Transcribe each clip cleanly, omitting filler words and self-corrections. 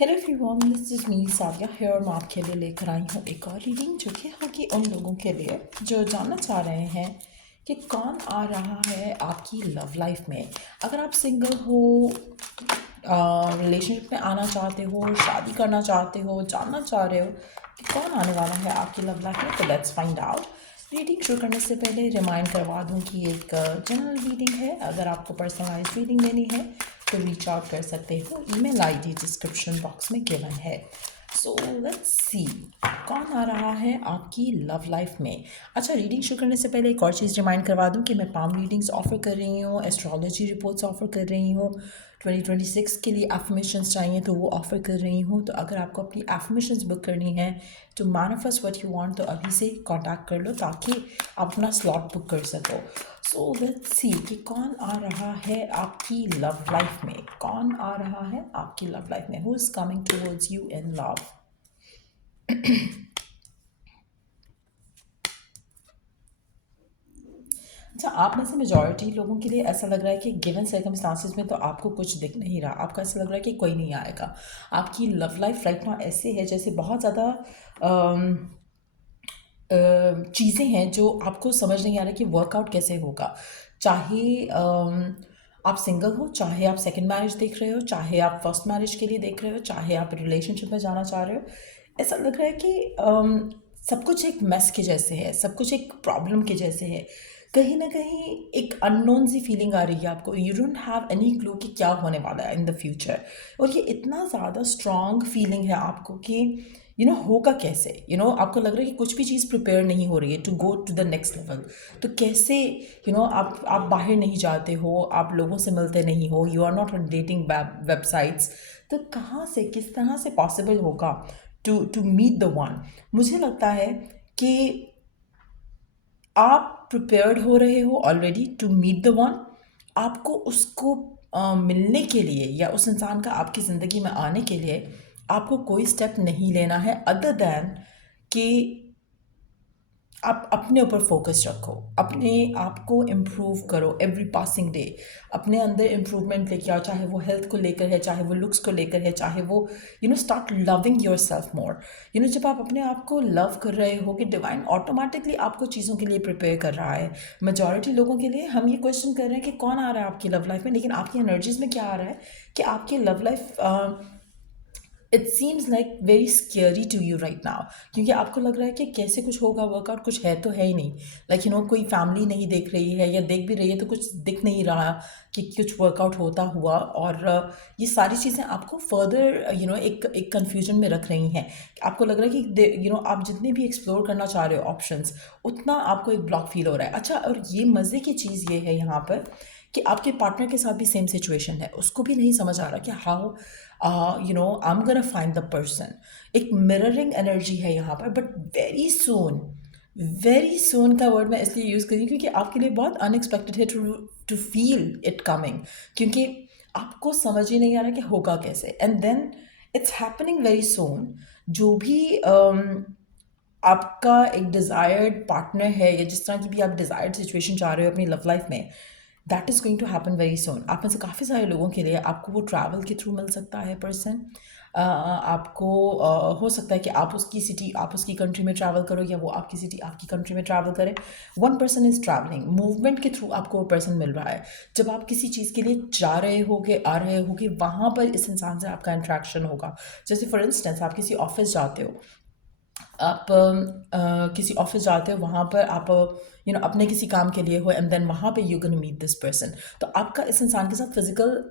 Hello everyone, this is me Sadia here. मैं आपके लिए लेकर आई हूँ एक और रीडिंग जो कि होगी उन लोगों के लिए जो जानना चाह रहे हैं कि कौन आ रहा है आपकी लव लाइफ में। अगर आप सिंगल हो, रिलेशनशिप में आना चाहते हो, शादी करना चाहते हो, जानना चाह रहे हो कि कौन आने वाला है आपकी लव लाइफ में, तो लेट्स फाइंड आउट। रीडिंग शुरू करने से पहले रिमाइंड करवा दूं कि एक जनरल रीडिंग है। अगर आपको पर्सनलाइज रीडिंग लेनी है तो रीच आउट कर सकते हो। ईमेल आईडी डिस्क्रिप्शन बॉक्स में गिवन है। सो लेट्स सी कौन आ रहा है आपकी लव लाइफ में। अच्छा, रीडिंग शुरू करने से पहले एक और चीज़ रिमाइंड करवा दूं कि मैं पाम रीडिंग्स ऑफर कर रही हूँ, एस्ट्रोलॉजी रिपोर्ट्स ऑफर कर रही हूँ। 2026 के लिए एफर्मेशंस चाहिए तो वो ऑफ़र कर रही हूँ। तो अगर आपको अपनी एफर्मेशंस बुक करनी है तो मैनिफेस्ट व्हाट यू वांट, तो अभी से कांटेक्ट कर लो ताकि आप अपना स्लॉट बुक कर सको। सो लेट्स सी कि कौन आ रहा है आपकी लव लाइफ में। कौन आ रहा है आपकी लव लाइफ में? Who is coming towards you in love? अच्छा, आप में से मेजॉरिटी लोगों के लिए ऐसा लग रहा है कि गिवन सर्कमस्टांसिस में तो आपको कुछ दिख नहीं रहा। आपका ऐसा लग रहा है कि कोई नहीं आएगा। आपकी लव लाइफ राइट नाउ ऐसे है जैसे बहुत ज़्यादा चीज़ें हैं जो आपको समझ नहीं आ रहा कि वर्कआउट कैसे होगा। चाहे आप सिंगल हो, चाहे आप सेकंड मैरिज देख रहे हो, चाहे आप फर्स्ट मैरिज के लिए देख रहे हो, चाहे आप रिलेशनशिप में जाना चाह रहे हो। ऐसा लग रहा है कि सब कुछ एक मेस के जैसे है, सब कुछ एक प्रॉब्लम के जैसे है। कहीं ना कहीं एक अननोन सी फीलिंग आ रही है आपको। You don't have any clue कि क्या होने वाला है इन द फ्यूचर। और ये इतना ज़्यादा स्ट्रॉन्ग फीलिंग है आपको कि होगा कैसे। आपको लग रहा है कि कुछ भी चीज़ प्रिपेयर नहीं हो रही है to go to the next level. तो कैसे आप बाहर नहीं जाते हो, आप लोगों से मिलते नहीं हो, you are not on dating websites. तो कहाँ से, किस तरह से पॉसिबल होगा to to meet the one? मुझे लगता है कि आप प्रिपेयर्ड हो रहे हो already to meet the one. आपको उसको मिलने के लिए या उस इंसान का आपकी ज़िंदगी में आने के लिए आपको कोई स्टेप नहीं लेना है अदर दैन कि आप अपने ऊपर फोकस रखो, अपने आप को इम्प्रूव करो एवरी पासिंग डे। अपने अंदर इम्प्रूवमेंट लेके आओ, चाहे वो हेल्थ को लेकर है, चाहे वो लुक्स को लेकर है, चाहे वो स्टार्ट लविंग योर सेल्फ मोर। जब आप अपने आप को लव कर रहे हो कि डिवाइन ऑटोमेटिकली आपको चीज़ों के लिए प्रिपेयर कर रहा है। मेजॉरिटी लोगों के लिए हम ये क्वेश्चन कर रहे हैं कि कौन आ रहा है आपकी लव लाइफ में, लेकिन आपकी एनर्जीज में क्या आ रहा है कि आपकी love life it seems like very scary to you right now. क्योंकि आपको लग रहा है कि कैसे कुछ होगा वर्कआउट, कुछ है तो है ही नहीं। लाइक कोई फैमिली नहीं देख रही है, या देख भी रही है तो कुछ दिख नहीं रहा कि कुछ वर्कआउट होता हुआ। और ये सारी चीज़ें आपको फर्दर एक कन्फ्यूजन में रख रही हैं। आपको लग रहा है कि आप जितने भी एक्सप्लोर करना चाह रहे हो ऑप्शंस, उतना आपको एक ब्लॉक फील हो रहा है। अच्छा, और ये मज़े की चीज़ ये है यहाँ पर कि आपके पार्टनर के साथ भी सेम सिचुएशन है। उसको भी नहीं समझ आ रहा कि how I am gonna find the person. एक मिररिंग एनर्जी है यहाँ पर। बट वेरी सून का वर्ड मैं इसलिए यूज़ करी क्योंकि आपके लिए बहुत अनएक्सपेक्टेड है to to feel it coming. क्योंकि आपको समझ ही नहीं आ रहा कि होगा कैसे, and then it's happening very soon. जो भी आपका एक डिज़ायर्ड पार्टनर है, या जिस तरह की भी आप डिज़ायर्ड सिचुएशन चाह रहे हो अपनी लव लाइफ में, that is going to happen very soon. आप में से काफ़ी सारे लोगों के लिए आपको वो ट्रैवल के थ्रू मिल सकता है पर्सन। आपको हो सकता है कि आप उसकी सिटी, आप उसकी कंट्री में ट्रैवल करो, या वो आपकी सिटी, आपकी कंट्री में ट्रैवल करे। One person is travelling, movement के थ्रू आपको वो पर्सन मिल रहा है। जब आप किसी चीज़ के लिए जा रहे होगे, आ रहे होगे, वहाँ पर इस इंसान से आपका इंट्रैक्शन होगा। जैसे फॉर इंस्टेंस आप किसी ऑफिस जाते हो, आप किसी ऑफिस जाते हो, वहाँ पर आप अपने किसी काम के लिए हो, एंड देन वहाँ पे you can meet this person. तो आपका इस इंसान के साथ फिजिकल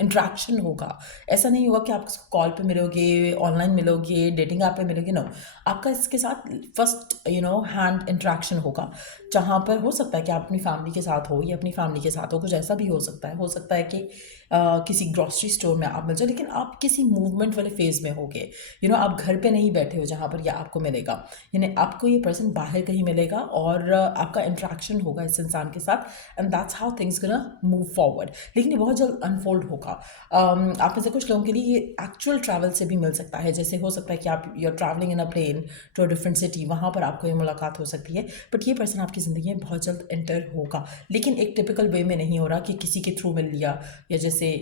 इंट्रैक्शन होगा। ऐसा नहीं होगा कि आप कॉल पे मिलोगे, ऑनलाइन मिलोगे, डेटिंग ऐप पे मिलोगे। नो, आपका इसके साथ फर्स्ट हैंड इंट्रैक्शन होगा, जहाँ पर हो सकता है कि आप अपनी फैमिली के साथ हो, या अपनी फैमिली के साथ हो, कुछ ऐसा भी हो सकता है कि किसी ग्रॉसरी स्टोर में आप मिल जाओ, लेकिन आप किसी मूवमेंट वाले फेज में होगे। आप घर पे नहीं बैठे हो जहाँ पर यह आपको मिलेगा, यानी आपको ये पर्सन बाहर कहीं मिलेगा और आपका इंट्रैक्शन होगा इस इंसान के साथ, and that's how things gonna move forward. लेकिन ये बहुत जल्द अनफोल्ड होगा। आप में से कुछ लोगों के लिए ये एक्चुअल ट्रैवल से भी मिल सकता है, जैसे हो सकता है कि आप you are travelling in a plane to a different city, वहाँ पर आपको ये मुलाकात हो सकती है। बट ये पर्सन आपकी ज़िंदगी में बहुत जल्द एंटर होगा, लेकिन एक टिपिकल वे में नहीं हो रहा कि किसी के थ्रू मिल लिया या जैसे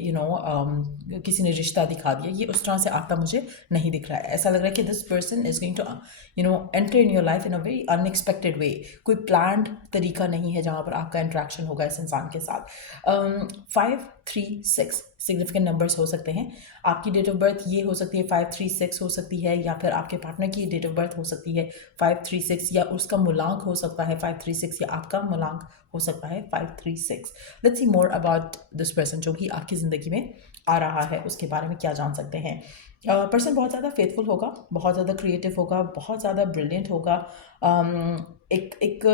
किसी ने रिश्ता दिखा दिया। ये उस तरह से आता मुझे नहीं दिख रहा है। ऐसा लग रहा है कि this person is going to enter in your life in a very unexpected way. कोई प्लान्ड तरीका नहीं है जहाँ पर आपका इंट्रैक्शन होगा इस इंसान के साथ। 536 सिग्निफिकेंट नंबर्स हो सकते हैं। आपकी डेट ऑफ बर्थ ये हो सकती है 536 हो सकती है, या फिर आपके पार्टनर की डेट ऑफ बर्थ हो सकती है 536, या उसका मूलांक हो सकता है 536, या आपका मूलांक हो सकता है 536। Let's see more about this person जो भी आपकी ज़िंदगी में आ रहा है, उसके बारे में क्या जान सकते हैं। पर्सन बहुत ज़्यादा फेथफुल होगा, बहुत ज़्यादा क्रिएटिव होगा, बहुत ज़्यादा ब्रिलियंट होगा। एक एक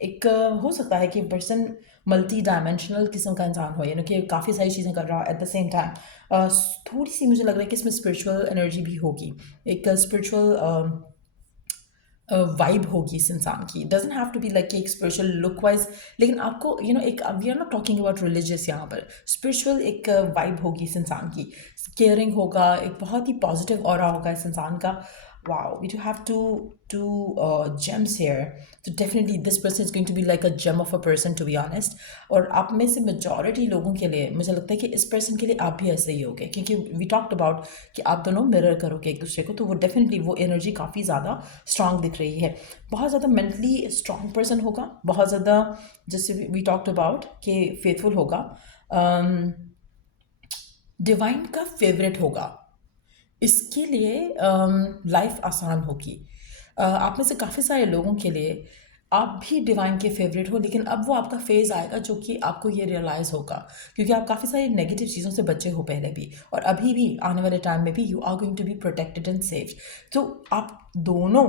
एक हो सकता है कि पर्सन मल्टी डायमेंशनल किस्म का इंसान हो, यानी कि काफ़ी सारी चीज़ें कर रहा है एट द सेम टाइम। थोड़ी सी मुझे लग रहा है कि इसमें स्पिरिचुअल एनर्जी भी होगी, एक स्पिरिचुअल वाइब होगी इस इंसान की। Doesn't have to be like एक स्पिरिचुअल लुक वाइज, लेकिन आपको एक we are not talking about religious, यहाँ पर स्पिरिचुअल एक वाइब होगी इस इंसान की। केयरिंग होगा, एक बहुत ही पॉजिटिव ऑरा होगा इस इंसान का। wow, we do have two gems here, so definitely this person is going to be like a gem of a person, to be honest. और आप में से मेजॉरिटी लोगों के लिए मुझे लगता है कि इस पर्सन के लिए आप भी ऐसे ही होगे, क्योंकि वी टॉक्ड अबाउट कि आप दोनों मिरर करोगे एक दूसरे को, तो वो डेफिनेटली वो एनर्जी काफ़ी ज़्यादा स्ट्रांग दिख रही है। बहुत ज़्यादा मेंटली स्ट्रांग पर्सन होगा, बहुत ज़्यादा जैसे वी टॉक्ड अबाउट कि फेथफुल होगा, डिवाइन का फेवरेट होगा। इसके लिए लाइफ आसान होगी। आप में से काफ़ी सारे लोगों के लिए आप भी डिवाइन के फेवरेट हो, लेकिन अब वो आपका फेज़ आएगा जो कि आपको ये रियलाइज़ होगा, क्योंकि आप काफ़ी सारी नेगेटिव चीज़ों से बचे हो पहले भी, और अभी भी आने वाले टाइम में भी you are going to be protected and safe. तो आप दोनों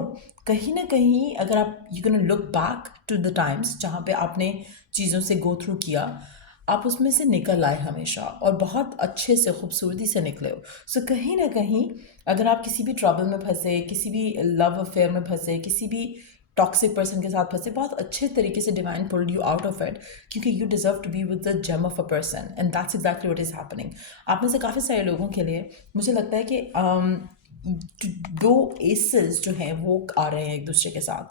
कहीं ना कहीं, अगर आप you can look back to the times जहाँ पे आपने चीज़ों से गो थ्रू किया, आप उसमें से निकल आए हमेशा, और बहुत अच्छे से खूबसूरती से निकले हो। सो कहीं ना कहीं अगर आप किसी भी ट्रबल में फंसे, किसी भी लव अफेयर में फंसे, किसी भी टॉक्सिक पर्सन के साथ फंसे, बहुत अच्छे तरीके से divine pulled you out of it, क्योंकि you deserve to be with the gem of a person, and that's exactly what is happening. आप में से काफ़ी सारे लोगों के लिए मुझे लगता है कि दो एसेस जो हैं वो आ रहे हैं एक दूसरे के साथ,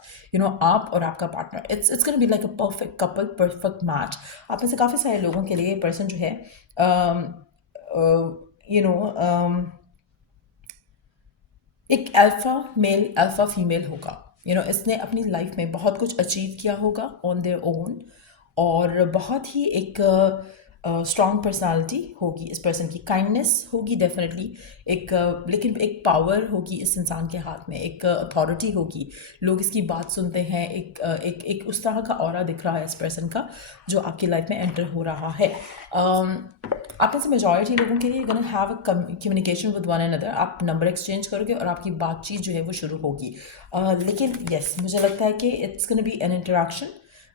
आप और आपका partner. It's gonna be like a perfect couple, perfect match. आप में से काफ़ी सारे लोगों के लिए पर्सन जो है एक अल्फ़ा मेल अल्फ़ा फीमेल होगा। इसने अपनी लाइफ में बहुत कुछ अचीव किया होगा ऑन देयर ओन, और बहुत ही एक स्ट्रॉन्ग पर्सनालिटी होगी इस पर्सन की, काइंडनेस होगी डेफिनेटली, लेकिन एक पावर होगी इस इंसान के हाथ में, एक अथॉरिटी होगी, लोग इसकी बात सुनते हैं, एक उस तरह का ऑरा दिख रहा है इस पर्सन का जो आपकी लाइफ में एंटर हो रहा है। आप में से मेजॉरिटी लोगों के लिए gonna have a communication with one another, आप नंबर एक्सचेंज करोगे और आपकी बातचीत जो है वो शुरू होगी। लेकिन यस, मुझे लगता है कि it's gonna be an interaction.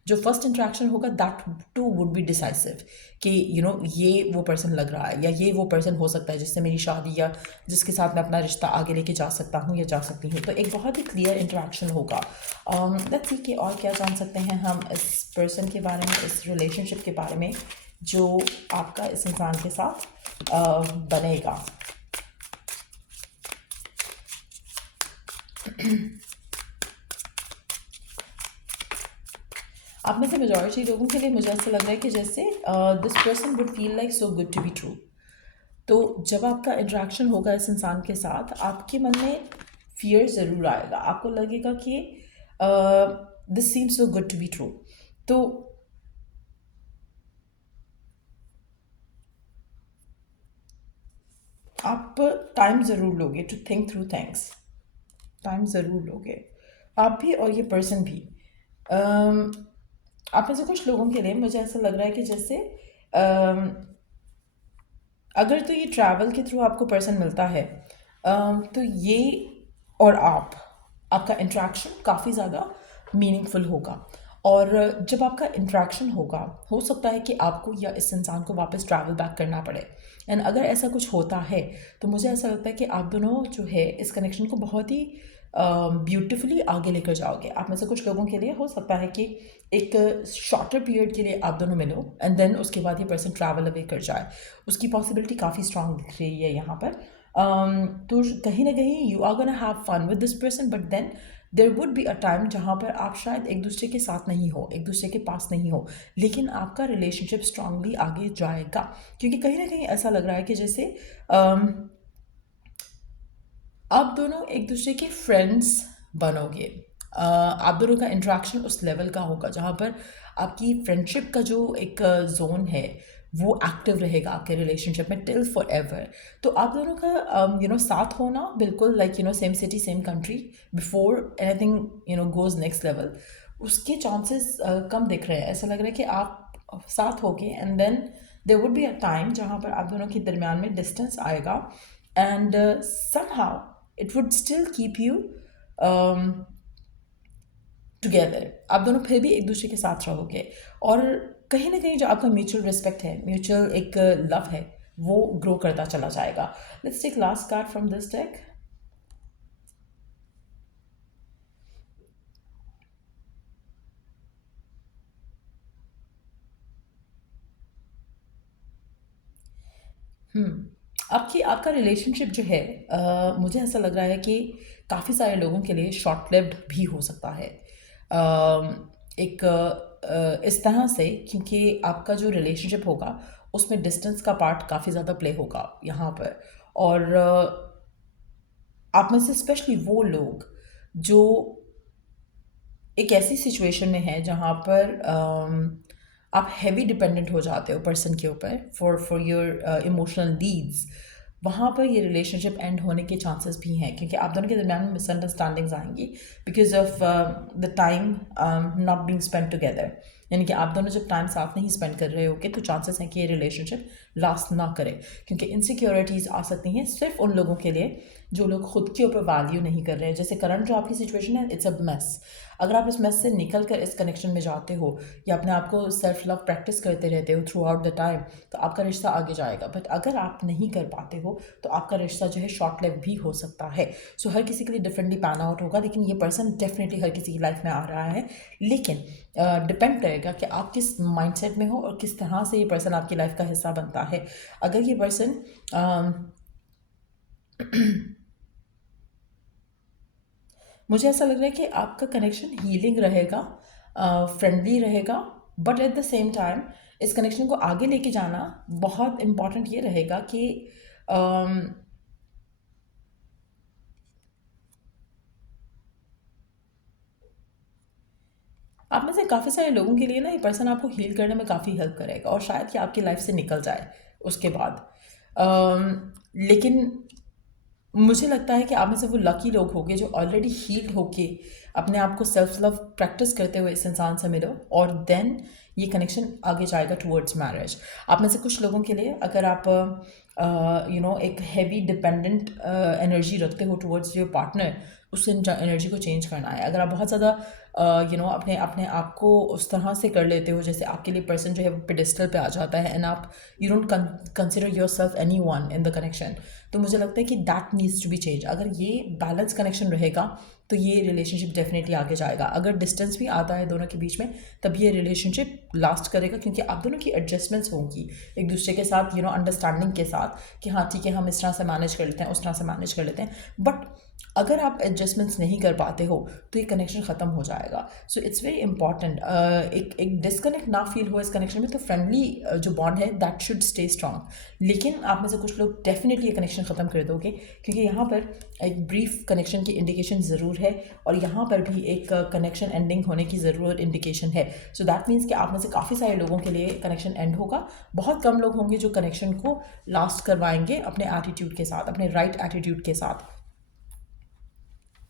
जो फर्स्ट इंट्रैक्शन होगा that too would be decisive, कि ये वो पर्सन लग रहा है, या ये वो पर्सन हो सकता है जिससे मेरी शादी या जिसके साथ मैं अपना रिश्ता आगे लेके जा सकता हूँ या जा सकती हूँ। तो एक बहुत ही क्लियर इंट्रैक्शन होगा। लेट्स सी कि और क्या जान सकते हैं हम इस पर्सन के बारे में, इस रिलेशनशिप के बारे में जो आपका इस इंसान के साथ बनेगा। आप में से मेजॉरिटी लोगों के लिए मुझे ऐसा लग रहा है कि जैसे this person would feel like so good to be true. तो जब आपका इंट्रैक्शन होगा इस इंसान के साथ, आपके मन में फियर ज़रूर आएगा, आपको लगेगा कि this seems so good to be true. तो आप टाइम ज़रूर लोगे to think through things, time ज़रूर लोगे आप भी और ये पर्सन भी। आप में से कुछ लोगों के लिए मुझे ऐसा लग रहा है कि जैसे अगर तो ये ट्रैवल के थ्रू आपको पर्सन मिलता है, तो ये और आपका इंट्रैक्शन काफ़ी ज़्यादा मीनिंगफुल होगा, और जब आपका इंटरेक्शन होगा, हो सकता है कि आपको या इस इंसान को वापस ट्रैवल बैक करना पड़े। एंड अगर ऐसा कुछ होता है तो मुझे ऐसा लगता है कि आप दोनों जो है इस कनेक्शन को बहुत ही ब्यूटिफुली आगे लेकर जाओगे। आप में से कुछ लोगों के लिए हो सकता है कि एक शॉर्टर पीरियड के लिए आप दोनों मिलो एंड देन उसके बाद ये पर्सन ट्रैवल अवे कर जाए, उसकी पॉसिबिलिटी काफ़ी स्ट्रांग दिख रही है यहाँ पर। तो कहीं ना कहीं you are gonna have fun with this person, but then there would be a time जहाँ पर आप शायद एक दूसरे के साथ नहीं हो, एक दूसरे के पास नहीं हो, लेकिन आपका रिलेशनशिप स्ट्रांगली आगे जाएगा। क्योंकि कहीं ना कहीं ऐसा लग रहा है कि जैसे आप दोनों एक दूसरे के फ्रेंड्स बनोगे। आप दोनों का इंटरेक्शन उस लेवल का होगा जहाँ पर आपकी फ्रेंडशिप का जो एक जोन है वो एक्टिव रहेगा आपके रिलेशनशिप में टिल फॉर एवर। तो आप दोनों का साथ होना बिल्कुल like same city same country before anything goes next level, उसके चांसेस कम दिख रहे हैं। ऐसा लग रहा है कि आप साथ होगे and then there would be a time जहाँ पर आप दोनों के दरमियान में डिस्टेंस आएगा and somehow it would still keep you together. आप दोनों फिर भी एक दूसरे के साथ रहोगे और कहीं ना कहीं जो आपका म्यूचुअल रिस्पेक्ट है, म्यूचुअल एक लव है, वो ग्रो करता चला जाएगा। Let's take last card from this deck. आपकी आपका रिलेशनशिप जो है मुझे ऐसा लग रहा है कि काफ़ी सारे लोगों के लिए शॉर्ट लिव्ड भी हो सकता है। एक इस तरह से क्योंकि आपका जो रिलेशनशिप होगा उसमें डिस्टेंस का पार्ट काफ़ी ज़्यादा प्ले होगा यहाँ पर। और आप में से स्पेशली वो लोग जो एक ऐसी सिचुएशन में है जहाँ पर आप हैवी डिपेंडेंट हो जाते हो पर्सन के ऊपर फॉर योर इमोशनल नीड्स, वहाँ पर ये रिलेशनशिप एंड होने के चांसेस भी हैं क्योंकि आप दोनों के दरमियान में मिसअंडरस्टैंडिंग्स आएंगी because of the time not being spend together. यानी कि आप दोनों जब टाइम साथ नहीं स्पेंड कर रहे होगे तो चांसेस हैं कि ये रिलेशनशिप लास्ट ना करे, क्योंकि इनसिक्योरिटीज़ आ सकती हैं सिर्फ उन लोगों के लिए जो लोग खुद के ऊपर वैल्यू नहीं कर रहे हैं। जैसे करंट जो आपकी सिचुएशन है, इट्स अ मेस। अगर आप इस मेस से निकल कर इस कनेक्शन में जाते हो या अपने आप को सेल्फ लव प्रैक्टिस करते रहते हो थ्रू आउट द टाइम, तो आपका रिश्ता आगे जाएगा। बट अगर आप नहीं कर पाते हो तो आपका रिश्ता जो है शॉर्ट लिव भी हो सकता है। सो हर किसी के लिए डिफरेंटली पैन आउट होगा, लेकिन ये पर्सन डेफिनेटली हर किसी की लाइफ में आ रहा है। लेकिन डिपेंड करेगा कि आप किस माइंडसेट में हो और किस तरह से ये पर्सन आपकी लाइफ का हिस्सा बनता है। अगर ये पर्सन मुझे ऐसा लग रहा है कि आपका कनेक्शन हीलिंग रहेगा, फ्रेंडली रहेगा, but at the same time इस कनेक्शन को आगे लेके जाना बहुत इम्पॉर्टेंट ये रहेगा कि आप में से काफ़ी सारे लोगों के लिए ना ये पर्सन आपको हील करने में काफ़ी हेल्प करेगा और शायद कि आपकी लाइफ से निकल जाए उसके बाद। लेकिन मुझे लगता है कि आप में से वो लकी लोग होंगे जो ऑलरेडी हील्ड होके अपने आप को सेल्फ लव प्रैक्टिस करते हुए इस इंसान से मिलो और देन ये कनेक्शन आगे जाएगा टुवर्ड्स मैरिज। आप में से कुछ लोगों के लिए अगर आप एक हैवी डिपेंडेंट एनर्जी रखते हो टुवर्ड्स योर पार्टनर, उस एनर्जी को चेंज करना है। अगर आप बहुत ज़्यादा अपने अपने आप को उस तरह से कर लेते हो जैसे आपके लिए पर्सन जो है वो पेडिस्टल पे आ जाता है एंड आप you don't consider yourself any one in the connection, तो मुझे लगता है कि that needs to be change. अगर ये बैलेंस कनेक्शन रहेगा तो ये रिलेशनशिप डेफिनेटली आगे जाएगा। अगर डिस्टेंस भी आता है दोनों के बीच में तब ये रिलेशनशिप लास्ट करेगा, क्योंकि आप दोनों की एडजस्टमेंट्स होंगी एक दूसरे के साथ, अंडरस्टैंडिंग के साथ कि हाँ ठीक है हम इस तरह से मैनेज कर लेते हैं, उस तरह से मैनेज कर लेते हैं। बट अगर आप एडजस्टमेंट्स नहीं कर पाते हो तो ये कनेक्शन ख़त्म हो जाएगा। सो इट्स वेरी इंपॉर्टेंट एक डिस्कनेक्ट ना फील हो इस कनेक्शन में, तो फ्रेंडली जो बॉन्ड है दैट शुड स्टे स्ट्रांग। लेकिन आप में से कुछ लोग डेफिनेटली ये कनेक्शन ख़त्म कर दोगे क्योंकि यहाँ पर एक ब्रीफ कनेक्शन की इंडिकेशन ज़रूर है और यहाँ पर भी एक कनेक्शन एंडिंग होने की ज़रूर इंडिकेशन है। सो दैट मीन्स कि आप में से काफ़ी सारे लोगों के लिए कनेक्शन एंड होगा। बहुत कम लोग होंगे जो कनेक्शन को लास्ट करवाएंगे अपने एटीट्यूड के साथ, अपने राइट एटीट्यूड के साथ।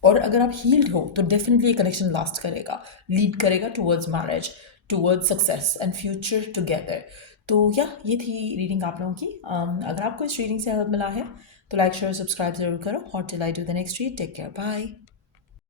और अगर आप हील्ड हो तो डेफिनेटली ये कनेक्शन लास्ट करेगा, लीड करेगा towards marriage, towards success and future together. तो ये थी रीडिंग आप लोगों की। अगर आपको इस रीडिंग से हेल्प मिला है तो लाइक शेयर सब्सक्राइब ज़रूर करो और till I do the next read, take care, bye.